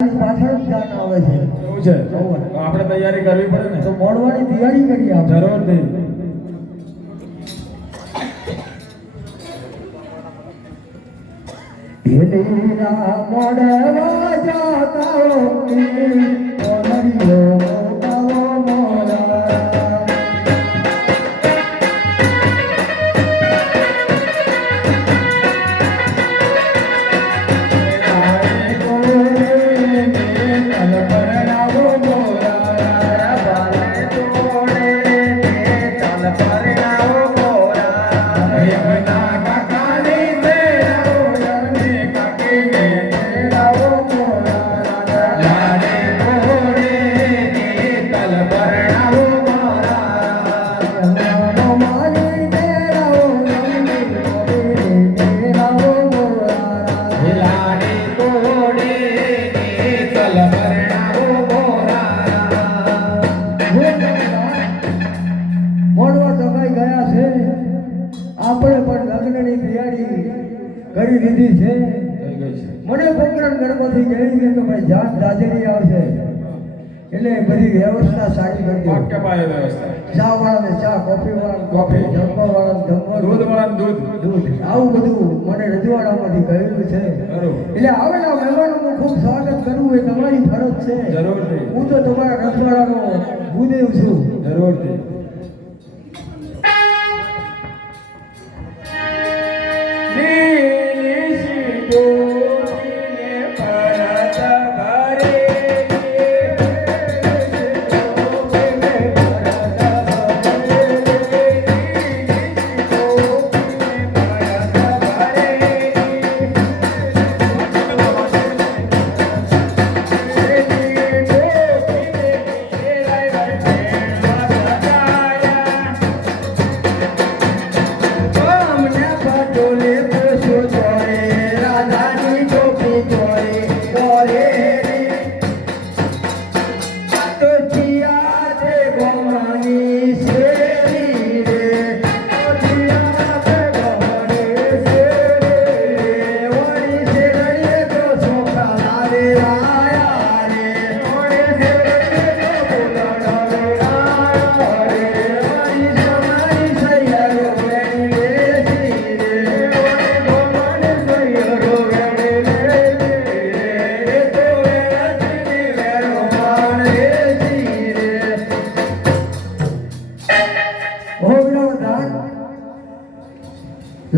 પાછળ જ ધ્યાન આવે છે. એવું છે તો આપણે તૈયારી કરવી પડે ને. તો મોડવાની તૈયારી કરીએ આપણે. જરૂરથી. હેલેરા મોડવા જાતા ઓનરિયો ગાવો મોરા કરી દીધી છે. મને પોકરણ ગણપતિ કહી કે ભાઈ જાત દાજરી આવશે એટલે બધી વ્યવસ્થા સારી કરી દો. ચા વાળાને ચા, કોફી વાળાને કોફી, જમવા વાળાને જમવા, દૂધ વાળાને દૂધ, આવું બધું મને રજવાડામાંથી કહ્યું છે. એટલે આવેલા મહેમાનોનું ખૂબ સ્વાગત કરવું એ તમારી ફરજ છે. જરૂરથી. હું તો તમારા રજવાડાનો ભૂદેવ છું. જરૂરથી.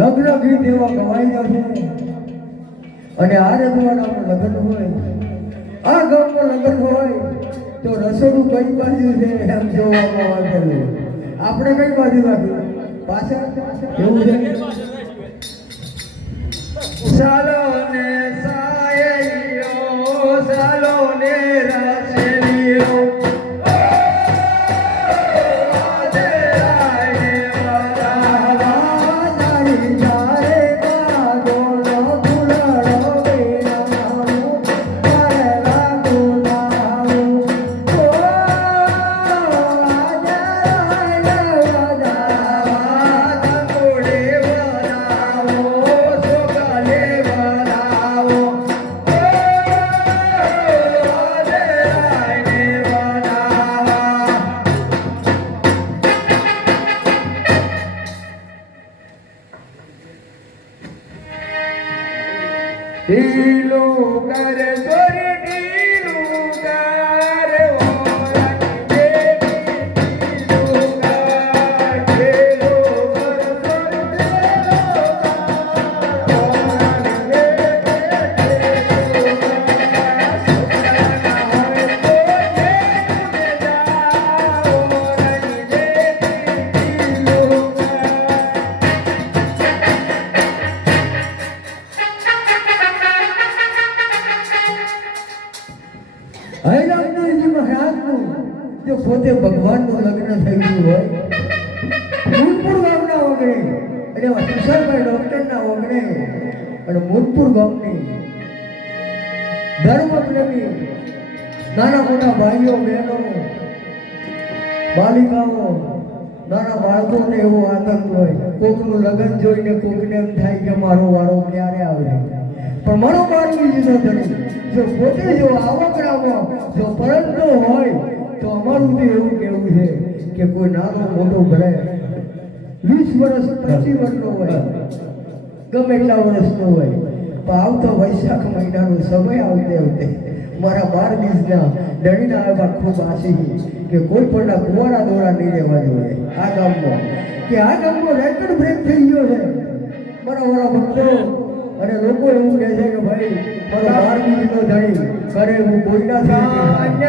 લગ્ન ગીત એવા ગવાઈ જશે અને આ રજવાડામાં લગ્ન હોય, આ ગામમાં લગ્ન હોય તો રસોડું કઈ બાજુ છે એમ જોવામાં આવે. આપણે કઈ બાજુ રાખ્યું પાછળ એવું છે. સાલો ને સાયલીઓ, સાલો ને રસલીઓ, ઢીલું કર સોરી ઢીલું કર પોતે ભગવાનનું લગ્ન થઈ ગયું હોય, મૂલપુર ગામના ઓગણે અને તુષારભાઈ ડોક્ટરના ઓગણે અને મૂલપુર ગામની ધર્મપ્રેમી નાના મોટા ભાઈઓ બહેનો બાલિકાઓ નાના બાળકોને એવો આનંદ હોય. કોકનું લગ્ન જોઈને કોકને એમ થાય કે મારો વારો ક્યારે આવે, પણ મારો બાર બીજી ન ધણી જો પોતે જો આવકડામાં જો પરંતુ હોય તો અમારું તો એવું કેવું છે કે કોઈ નાનો મોટો ભલે 20 વર્ષ 25 વર્ષનો હોય ગમે એટલા વર્ષનો હોય પણ આવતો વૈશાખ મહિનાનો સમય આવતે મારા 12 દિવસના દડીના આવ્યા ખૂબ આશી કે કોઈ પણના કુંવારા દોરા નહીં રહેવા જોઈએ આ ગામમાં રેકોર્ડ બ્રેક થઈ ગયો છે મારા ભક્તો અને લોકો એવું કહે છે કે ભાઈ મારો 12 દિવસનો ધણી કરે હું કોઈના રાજા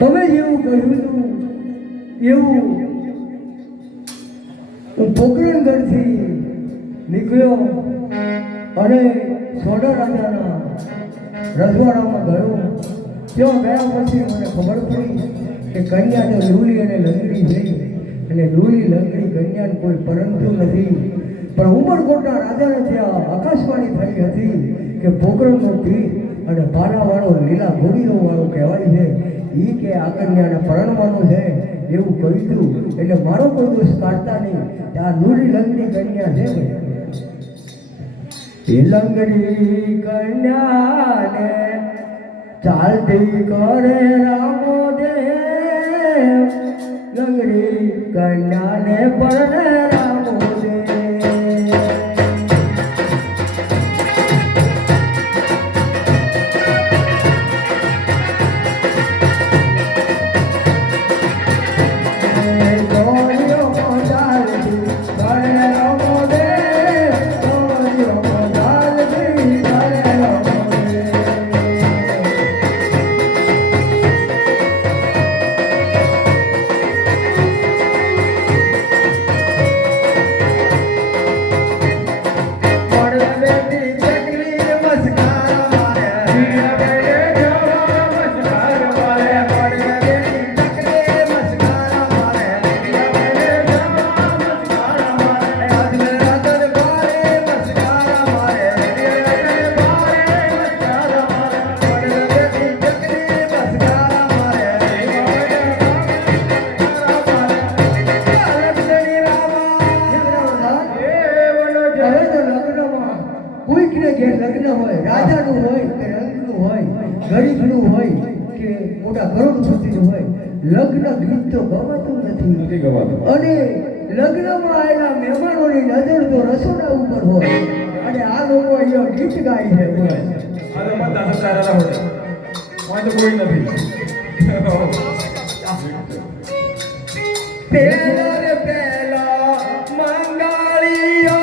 તમે જેવું કહ્યું હતું એવું હું પોકરણગઢથી નીકળ્યો અને સોડા રાજાના રજવાડામાં ગયો ત્યાં ગયા પછી મને ખબર પડી કે કન્યાને લૂલી અને લંગડી છે અને લૂલી લંગડી કન્યાને કોઈ પરંતુ નથી પણ ઉમરકોટના રાજાને ત્યાં આકાશવાણી થઈ હતી કે પોકરણનો તીર અને પાડાવાળો લીલા ઘોડીનો વાળો કહેવાય છે એ કે આ કન્યાને પરણવાનું છે એવું કહ્યું હતું એટલે મારો કોઈ દોષ કાઢતા નહીં ત્યાં લૂલી લંગડી કન્યા છે એ લંગડી કન્યાને ચાલતી કરે રામો દેવ લંગડી કન્યાને પરણે રામો દેવ લગ્ન હોય રાજાનું હોય કે રંગનું હોય ગરીબનું હોય કે મોટા કરોડપતિનું હોય લગ્ન ગીત તો ગવાતું નથી અને લગ્નમાં આવેલા મહેમાનોની નજર તો રસોડા ઉપર હોય અને આ લોકો અહીંયા ગીત ગાય છે આ તો બધા સારા હોય તો કોઈ નથી પેલા રે પેલા મંગાળીઓ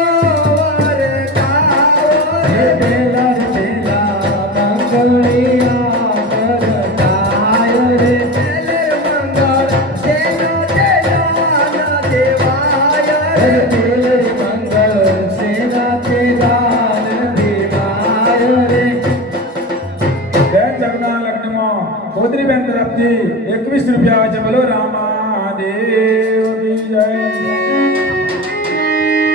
₹21 છે બોલો રામા દેવ જય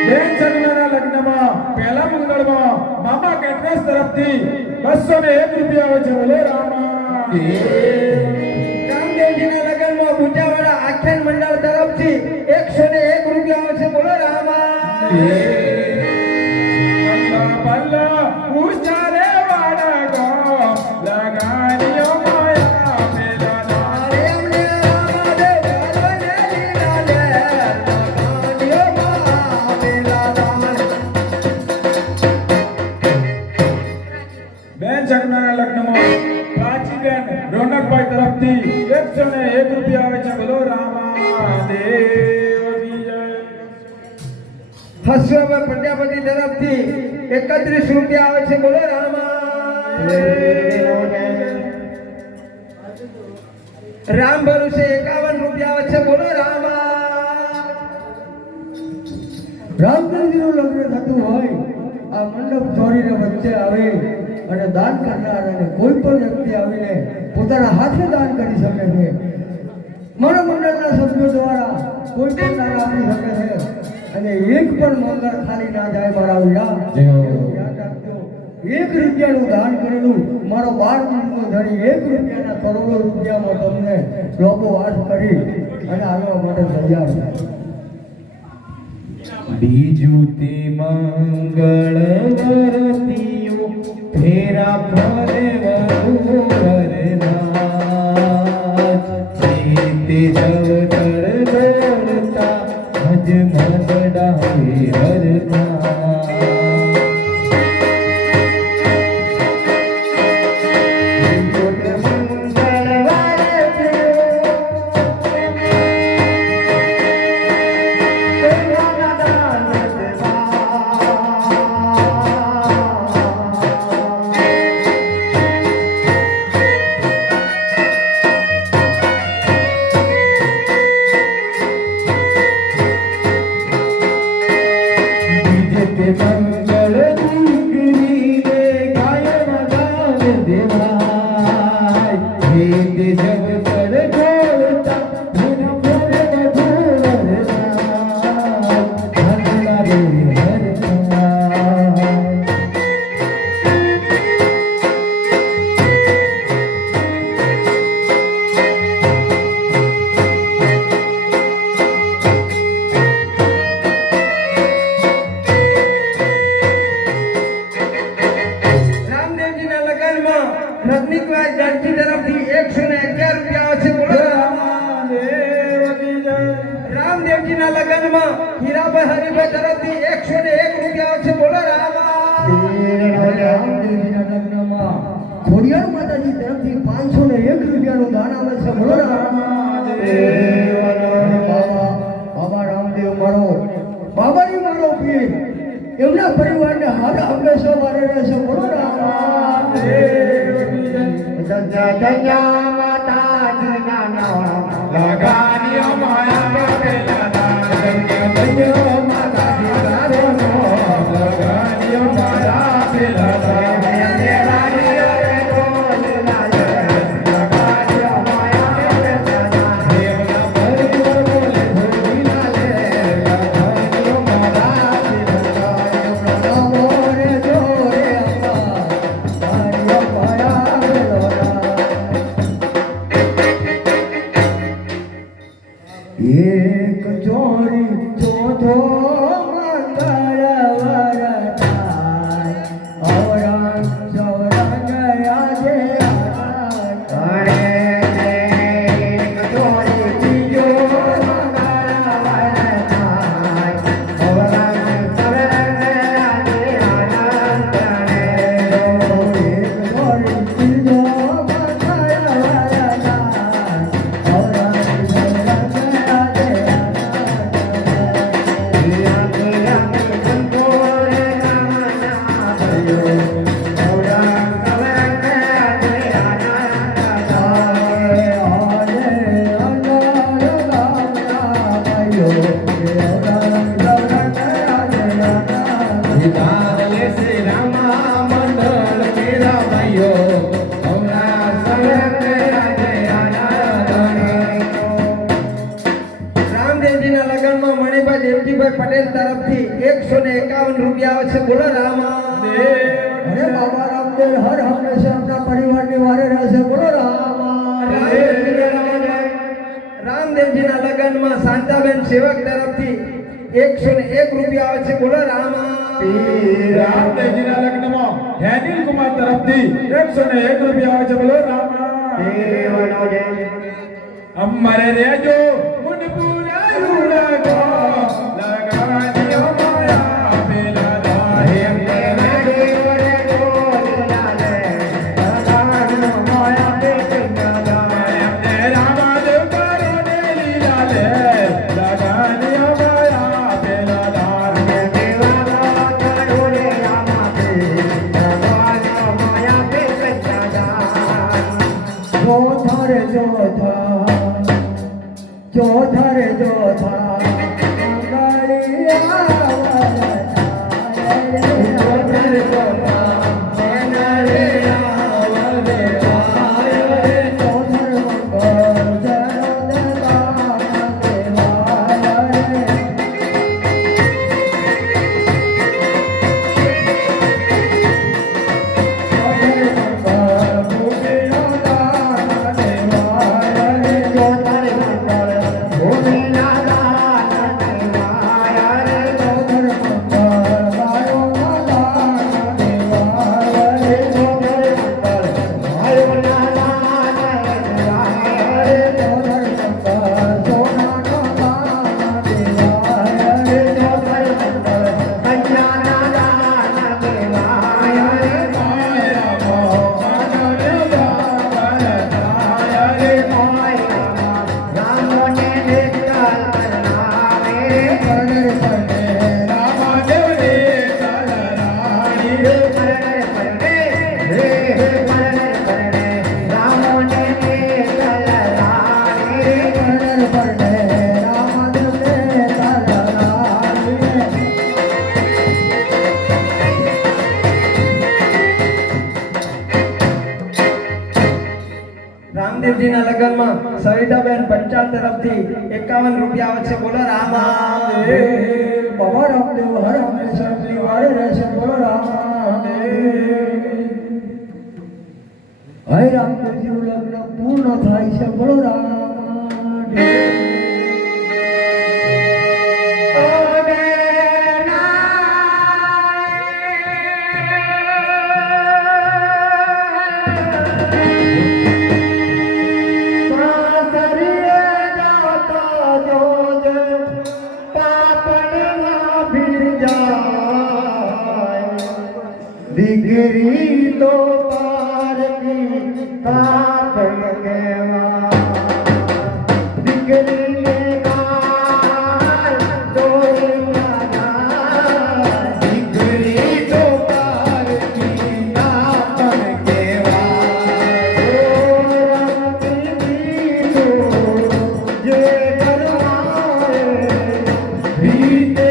બેન જન્મના લગ્નમાં પહેલા મંગળમાં મામા કેટરેસ તરફથી 201 રૂપિયા આવે છે. બોલે રામા રામદેવજીના લગ્નમાં બુટાવાળા આખ્યાન મંડળ તરફથી 101 રૂપિયા આવે છે. બોલો રામા પલ્લા ઉચારે વાડા ગો લગાનિયો માયા પેલા અરે અમને રામાદેવ ગરબને લીલા લે લગાડ્યો મા પેલા દાન. બેન જન્મના લગ્નમાં પ્રાચીબેન રોનકભાઈ તરફથી 101 રૂપિયા આવે છે. બોલો રામા દેવ કી જય. હસવાભાઈ પ્રજાપતિ તરફથી 31 રૂપિયા આવે છે. બોલો રામા રામ ભરોસે 51 રૂપિયા આવે છે. બોલો રામા રામદેવજીનું લગ્ન થતું હોય આ મંડપ છોડીને વચ્ચે આવે અને દાન કરનાર અને કોઈ પણ વ્યક્તિ આવીને પોતાના હાથે દાન કરી શકે છે. મારા મંડળના સભ્યો દ્વારા કોઈ પણ દાન આપી શકે છે અને એક પણ મંગળ ખાલી ના જાય. મારા વીરા યાદ રાખજો, 1 રૂપિયાનું દાન કરેલું મારો 12 મિનિટનો ધણી 1 રૂપિયાના કરોડો રૂપિયામાં તમને લોકો વાસ કરી અને આવવા માટે તૈયાર છે. બીજું તે મંગળ વરતીઓ ફેરા ફરે વધુ વરનાથ. તે જવતર દોડતા હજ મનડા હરતા. મંગળ દીકરીને કાયમ દાન દેવાય. હે તે જગતર જોડતા ધન ફરે વધુ વરનાથ. હરતા રે હરતા. રામદેવજીના લગ્નમાં રજનીકભાઈ જાનકી તરફથી 111 રૂપિયા આવે છે. બોલો રામા દેવ કી જય. રામદેવજીના લગ્નમાં હીરાભાઈ હરિભાઈ તરફથી 101 રૂપિયા આવે છે. બોલો રામા રામદેવજીના લગ્નમાં ખોડિયાર માતાજી તરફથી 501 રૂપિયાનું દાન આવે છે. બોલો રામા બાબા રામદેવ મારો બાબાની મારો પીર એમના પરિવારને હર હંમેશા મારે રહેશે. બોલો રામા દેવ કી જય. જય માતાજીના નામ લગાનિયો માયા પેલા જય માતાજી તારો નામ લગાનિયો માયા પેલા એક ચોરી ચોથો તરફથી 151 રૂપિયા આવે છે. બોલો રામા અરે બાબા રામદેવ હર હંમેશા આપણા પરિવારની વારે રહેશે. બોલો રામા રામદેવજીના લગ્નમાં શાંતાબેન સેવક તરફથી 101 રૂપિયા આવે છે. બોલો રામા રામદેવજીના લગ્નમાં હેનિલ કુમાર તરફથી 101 રૂપિયા આવે છે. બોલો રામા અમારે રેજો મુંડપુરા રૂડા લગાડ્યો માયા પેલા દાહે ચોથા રે ચોથા રે ચોથા રામદેવજીના લગ્નમાં સવિતાબેન પંચાલ તરફથી 51 રૂપિયા આવે છે. બોલો રામા બાબા રામદેવ હર હંમેશા આપણી વારે રહેશે. બોલો રામા હે રામદેવજીનું લગ્ન પૂર્ણ થાય છે. બોલો રામા દીકરી તો પારકી તાપણ કેવા દીકરીને ગાય દોરિયા ગાય દીકરી તો પારકી તાપણ કેવા જે કરવાય રીતે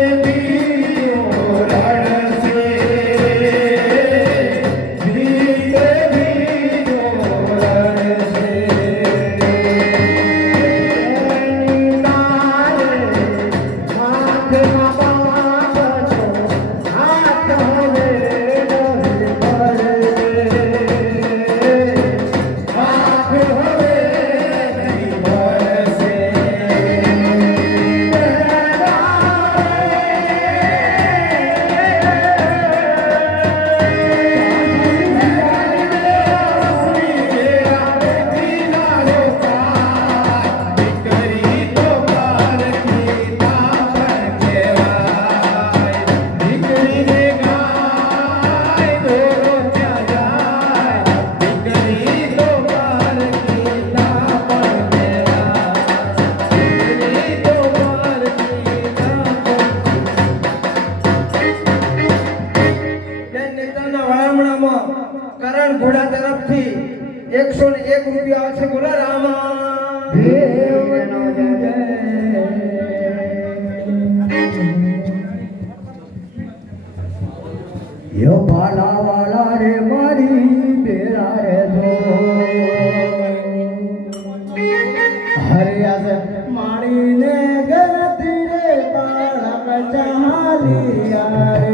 કરણ ઘોડા તરફથી 101 રૂપિયા આવે છે. બોલો રામા યો બાલા વાલા રે મારી બેરા રે ધો હરિયા માણીને ગરતી રે બાળક ચાલ ચાલિયા રે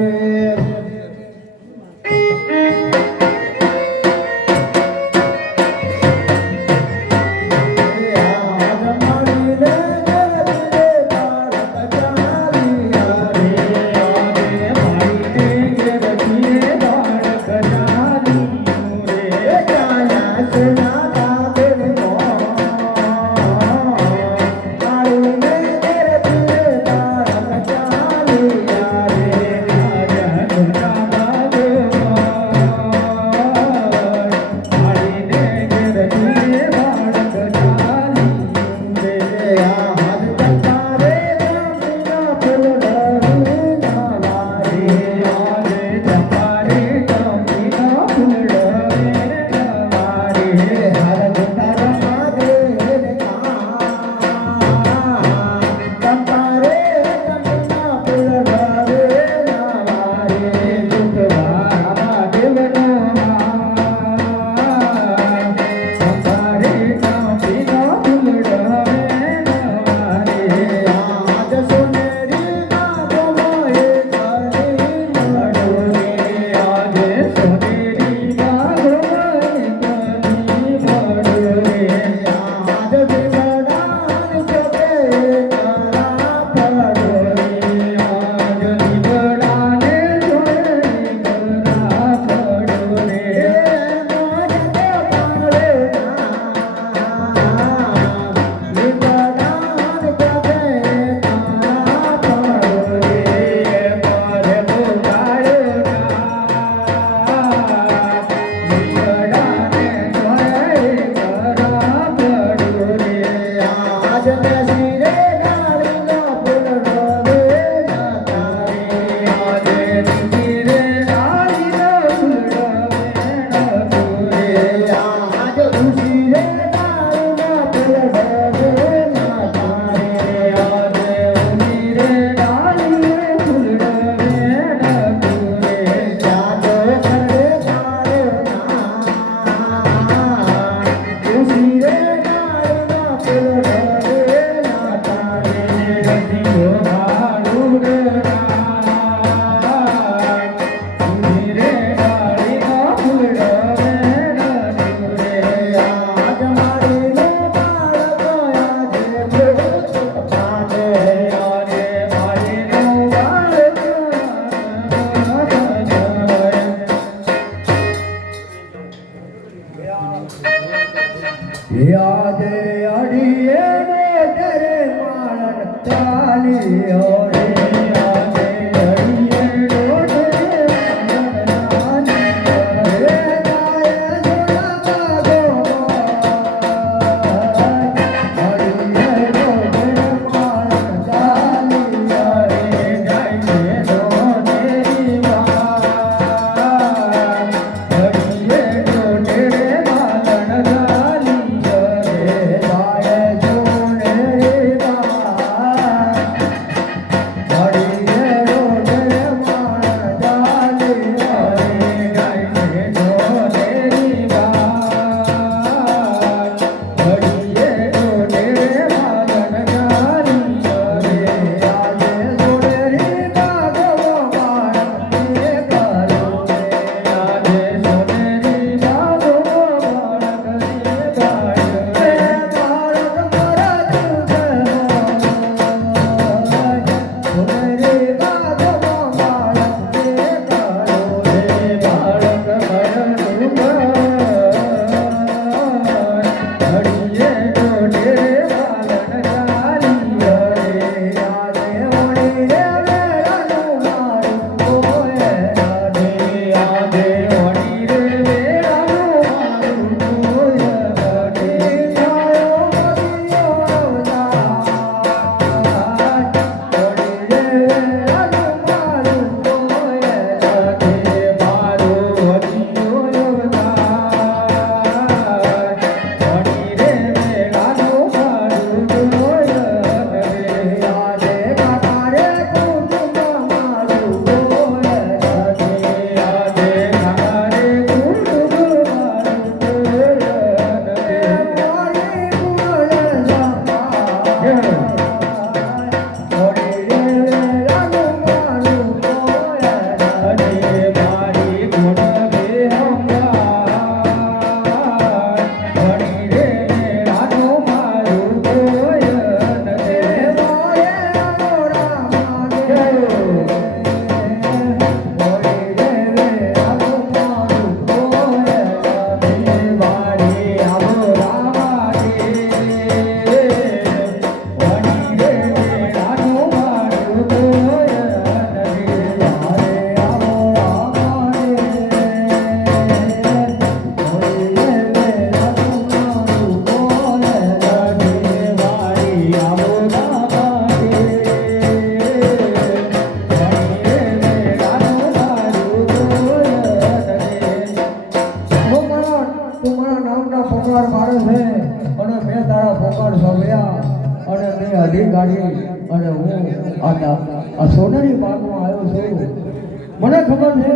મને ખબર છે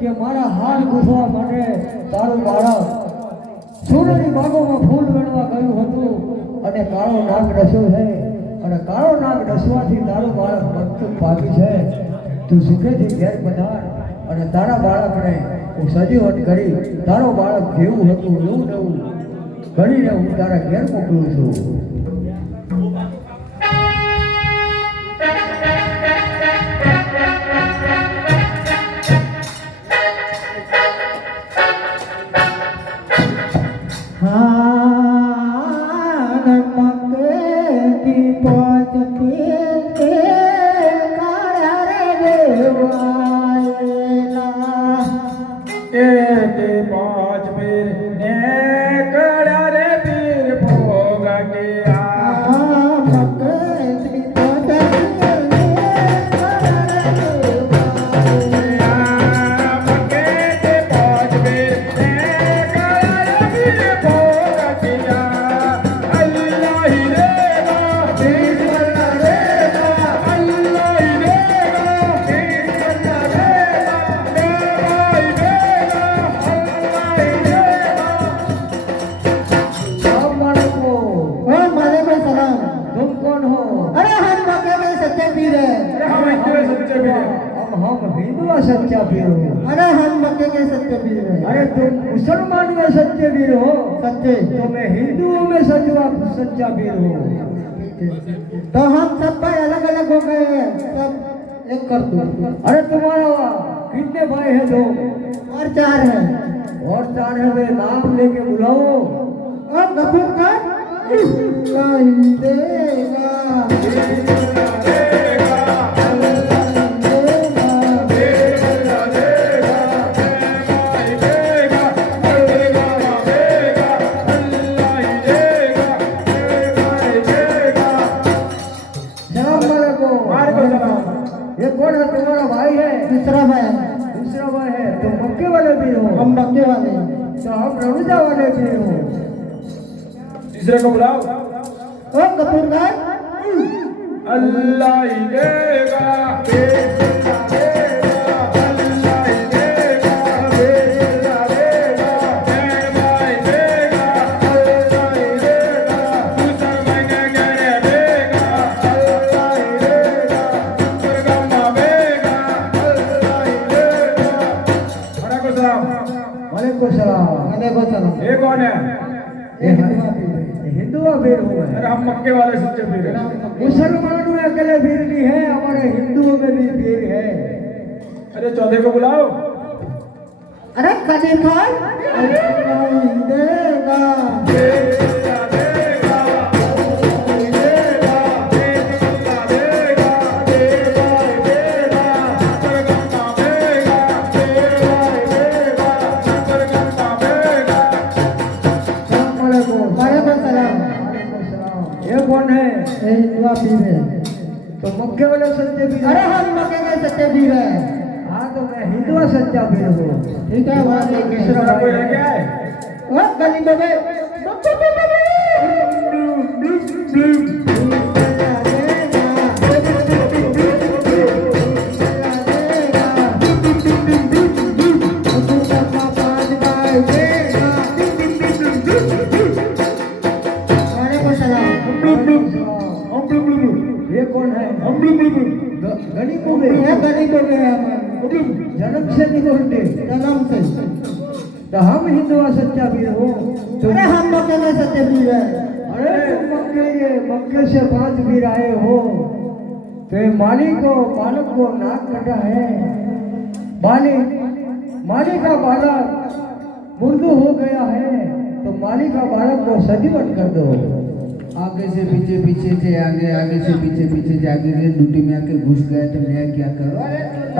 કે મારા હાર ગૂંથવા માટે તારું બાળક સૂર્યની બાગોમાં ફૂલ ગણવા ગયું હતું અને કાળો નાગ ડસ્યો છે અને કાળો નાગ ડસવાથી તારું બાળક મૃત્યુ પામી છે. તું સુખેથી ઘેર પધાર અને તારા બાળકને હું સજીવન કરી તારો બાળક જેવું હતું એવું નવું કરીને હું તારા ઘેર મોકલું છું. पाँच पीर ने कड़ा रे पीर भोगा गया हम हिंदू सच्चा वीर हो. अरे हम मक्के के सच्चे वीर हैं. अरे तुम मुसलमान में सच्चे वीर हो. सच्चे तो मैं हिंदुओं में सच्चा वीर हूँ. तो हम सब भाई अलग अलग हो गए हैं. सब एक कर दो. अरे तुम्हारा कितने भाई हैं लोग? और चार हैं. और चार है वे नाम लेके बुलाओ. और गफूर का नहीं देगा. ये कौन है? तुम्हारा भाई है? दूसरा भाई है. दूसरा भाई है. तुम मक्के वाले वीर हो. हम मक्के वाले हैं. तो हम रमजा वाले वीर हो. तीसरे को बुलाओ. ओ कपूर भाई अल्लाह ही देगा ये कौन है? हिंदू वीर हूँ. अरे हम मक्के वाले सच्चे वीर हैं. मुसलमानों में अकेले वीर नहीं है, हमारे हिंदुओं में भी वीर है. अरे चौथे को बुलाओ. अरे कदीर खान नहीं देगा. ये कौन है? दुआ पीर है. तो मक्के वाले सच्चे वीर. अरे हम मक्के के सच्चे वीर हैं. हाँ तो मैं हिंदू सच्चा वीर हूँ. ठीक है वहाँ तीसरा कोई रह गया है? वो गली में ये कौन है? गली को जन्म से नहीं बोलते. जन्म से. तो हम हिंदू सच्चा वीर हो. अरे हम मक्के में सच्चे वीर हैं. अरे तुम मक्के से 5 वीर आए हो. तो ये माली को बालक को नाक कटा है. माली का बालक मुर्दू हो गया है. तो माली का बालक को सजीवन कर दो. आगे से पीछे पीछे से आगे आगे से पीछे पीछे से आगे के ड्यूटी में आके घुस गया तो मैं क्या करूँ?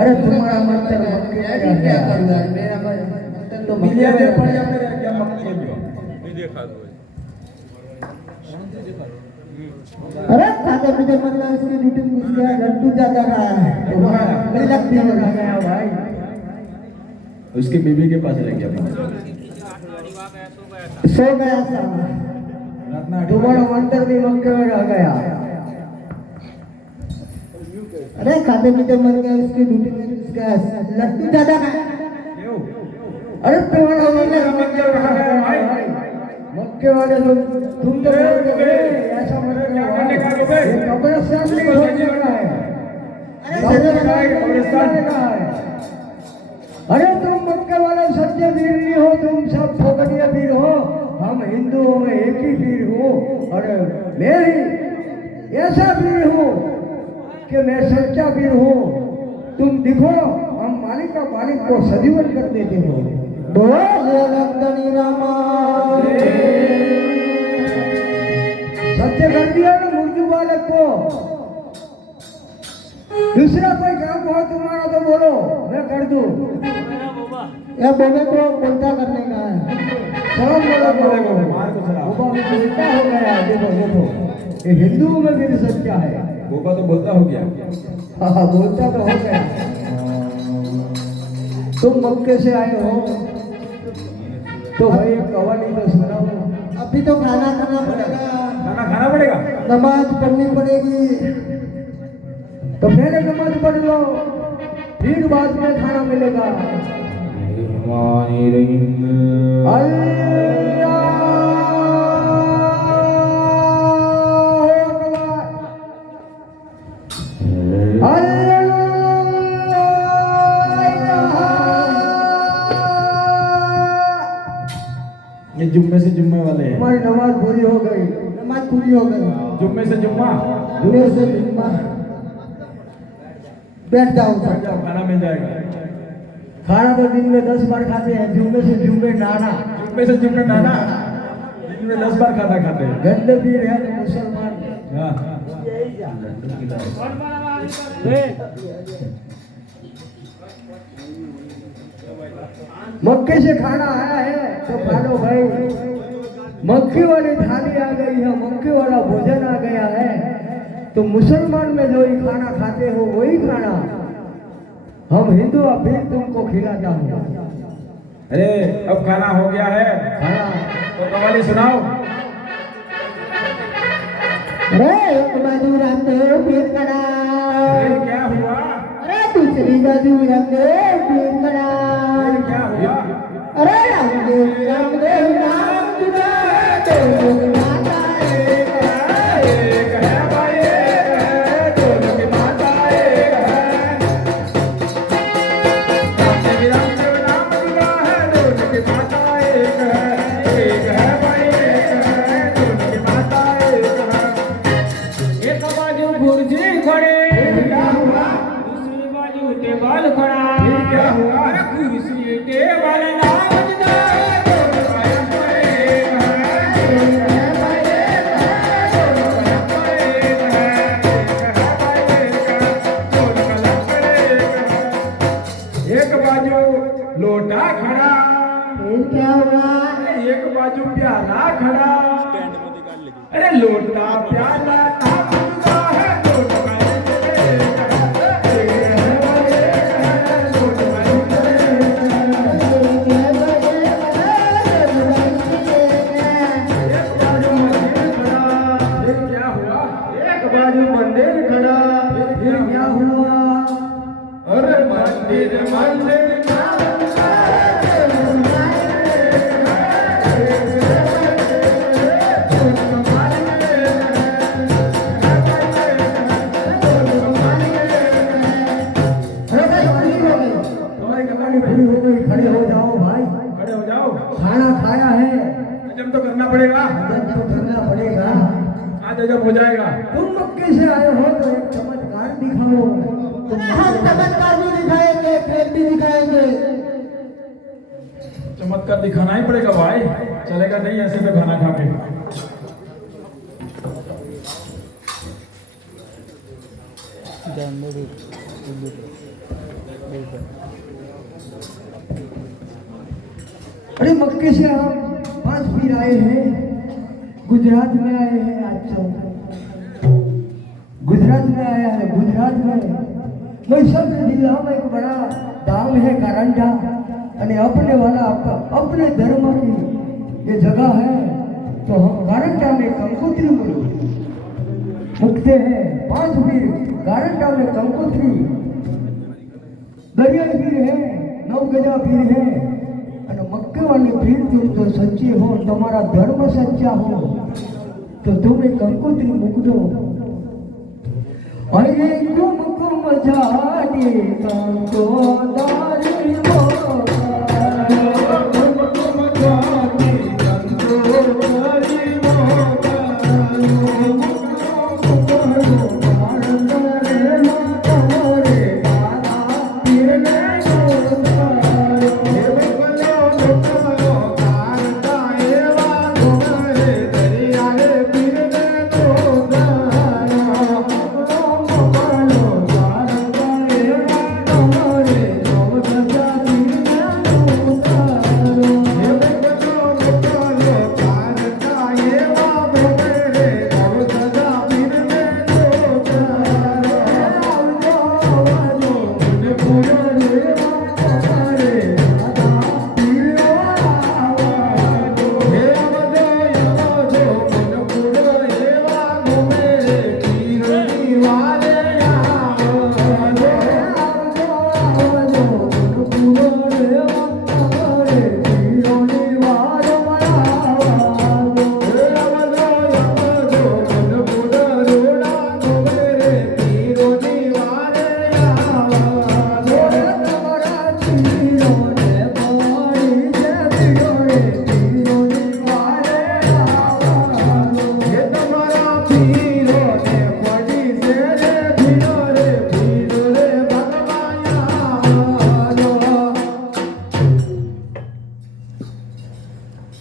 अरे तुम्हारा मंत्र मक्के मैं का क्या है. करूँ यार? मेरा मंत्र तो मिलिया मक्के दे पड़ में जा है. फिर क्या मक्के में. अरे खाते पीते मतलब इसकी ड्यूटी में घुस गया. लड्डू ज्यादा रहा है. मेरी लगती है भाई. उसकी बीवी के पास रह गया. सो गया साला. तुम्हारा मंत्र भी मक्के में रह गया. अरे खाते पीते मर गया. इसकी ड्यूटी में का लड्डू दादा का એવું अरे तुम्हारा मेरा मतलब कहाँ गया भाई? मक्के वाले तुम तो बोलोगे, ऐसा मत क्या करो करने का भाई। बे? ये कब्रिस्तान नहीं छोड़ने का है। कब्रिस्तान का है। अरे तुम मक्के वाले सच्चे वीर नहीं हो, तुम सब फोकटिया वीर हो। हम हिंदुओं में एक ही वीर हूँ। अरे मैं ही ऐसा वीर हूँ कि मैं सच्चा वीर हूँ। तुम देखो, हम मालिक का मालिक को सजीवन कर देते हो। बोले लंदनी रामा सत्य कर दिया ना मुर्दू बालक को। दूसरा कोई काम हो तुम्हारा तो बोलो, मैं कर दूं। ये बोले को उल्टा करने का है। शर्म बोलो देखो, मार को चलाओ। वो भी उल्टा हो गया है। देखो देखो, ये हिंदुओं में भी सच्चा है। गोपा तो बोलता हो गया हाँ बोलता तो हो गया। तुम मक्के से आए हो तो भाई एक कहानी तो सुनाओ। अभी तो खाना खाना पड़ेगा, खाना खाना पड़ेगा नमाज पढ़नी पड़ेगी। तो पहले नमाज पढ़ लो, फिर बाद में खाना मिलेगा। ये जुम्मे से जुम्मे वाले हैं हमारी नमाज पूरी हो गई। नमाज पूरी हो गई, जुम्मे से जुम्मा जुमे से जुम्मा। बैठ जाओ सर। खाना मिल जाएगा खाना तो दिन में 10 बार खाते हैं, जुम्मे से जुम्मे नाना। जुम्मे से जुम्मे नाना दिन में 10 बार खाना खाते हैं गंदे पीर है तो मुसलमान। हाँ मक्के से खाना आया है तो खा लो भाई। मक्के वाली थाली आ गई है, मक्के वाला भोजन आ गया है। तो मुसलमान में जो ही खाना खाते हो वही खाना हम हिंदू फिर तुमको खिलाता हूँ। अरे अब खाना हो गया है खाना तो कवाली सुनाओ अरे एक बाजू रामदेव पीर खड़ा, फिर क्या हुआ अरे दूसरी बाजू रामदेव पीर खड़ा। फिर क्या हुआ अरे रामदेव रामदेव नाम जुड़ा तो माता एक है। एक है भाई एक है दोनों की माता एक है रामदेव नाम जुड़ा है दोनों की माता एक है भाई एक है दोनों की माता एक है एक बाजू गुरुजी खड़े फिर क्या हुआ दूसरी बाजू टेबल खड़ा फिर क्या हुआ अरे कुर्सी टेबल नाम जुदा दोनों का एक है भाई एक है दोनों का एक है भाई एक है दोनों का लश्कर एक है एक बाजू लोटा खड़ा फिर क्या हुआ? एक बाजू प्याला खड़ा अरे लोटा प्याला नाम जुदा है दोनों का एक है दोनों का एक है एक बाजू मंदिर खड़ा फिर क्या हुआ एक बाजू मंदिर खड़ा फिर क्या हुआ अरे मंदिर मंदिर तुम्हारी कहानी पूरी हो गई। खड़े हो जाओ भाई, खड़े हो जाओ खाना खाया है, हजम तो करना पड़ेगा हजम तो करना पड़ेगा। आज हजम हो जाएगा तुम मक्के से आए हो तो एक चमत्कार दिखाओ। हम चमत्कार भी दिखाएंगे, खेल भी दिखाएंगे। चमत्कार दिखाना ही पड़ेगा भाई चलेगा नहीं ऐसे में खाना खा के अरे मक्के से हम 5 पीर आए हैं, गुजरात में आए हैं। आज तो गुजरात में आया है। गुजरात में मैसूर जिला में एक बड़ा गांव है कारंजा, અને अपने वाला अपने धर्म की ये जगह है। तो हम कारंजा में कंकोत्री मुक्ते हैं। 5 पीर कारंजा में कंकोत्री गजा पीर है અને મક્કે વાली पीर तुम तो सच्ची हो तुम्हारा धर्म सच्चा हो तो तुम्हें कंकोत्री मुक दो अरे कुमकुम झाड़ी कंको दारी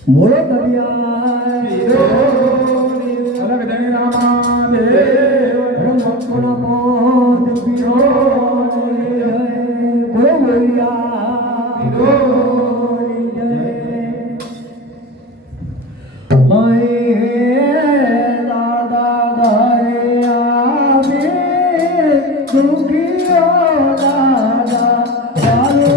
મોરો દરિયા અલગ ધણી રામાદેવ રમકડા મોજ પીરો જય ગોવરિયા પીરો જય દાદા ઘરે આવે દુખીઓ દાદા ચાલો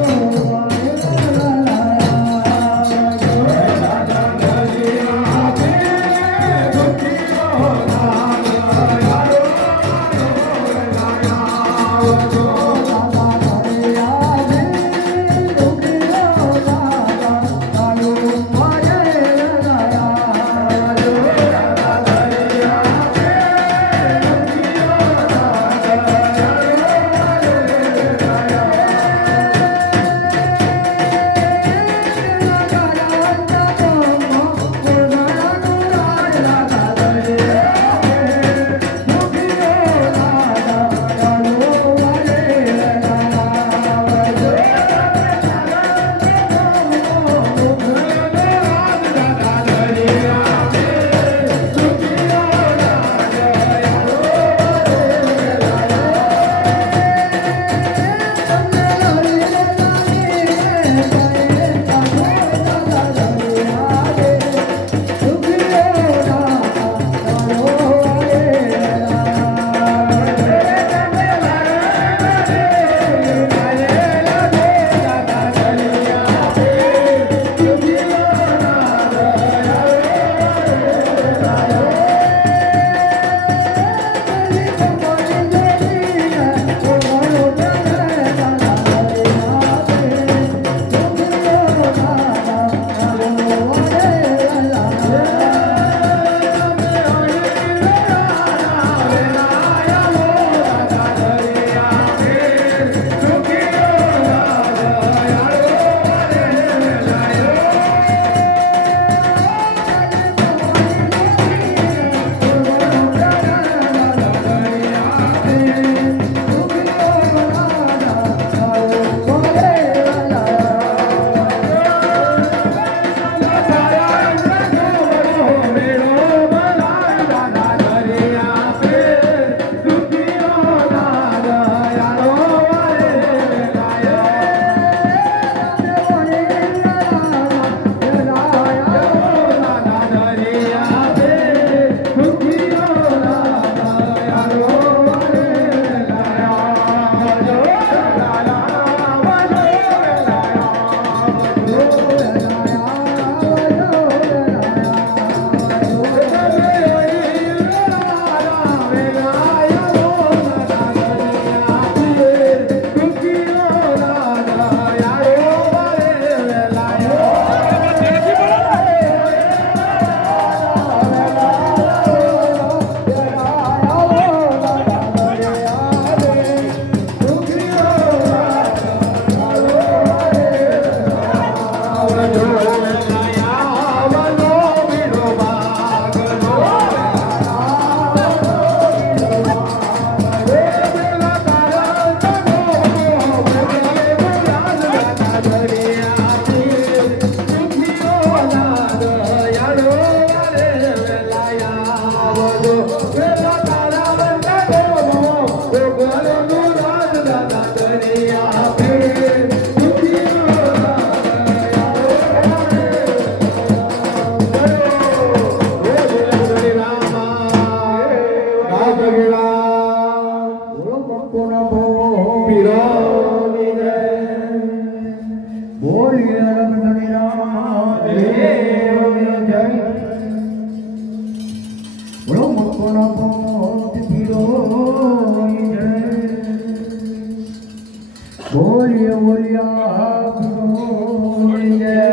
બોલિયા બોલિયા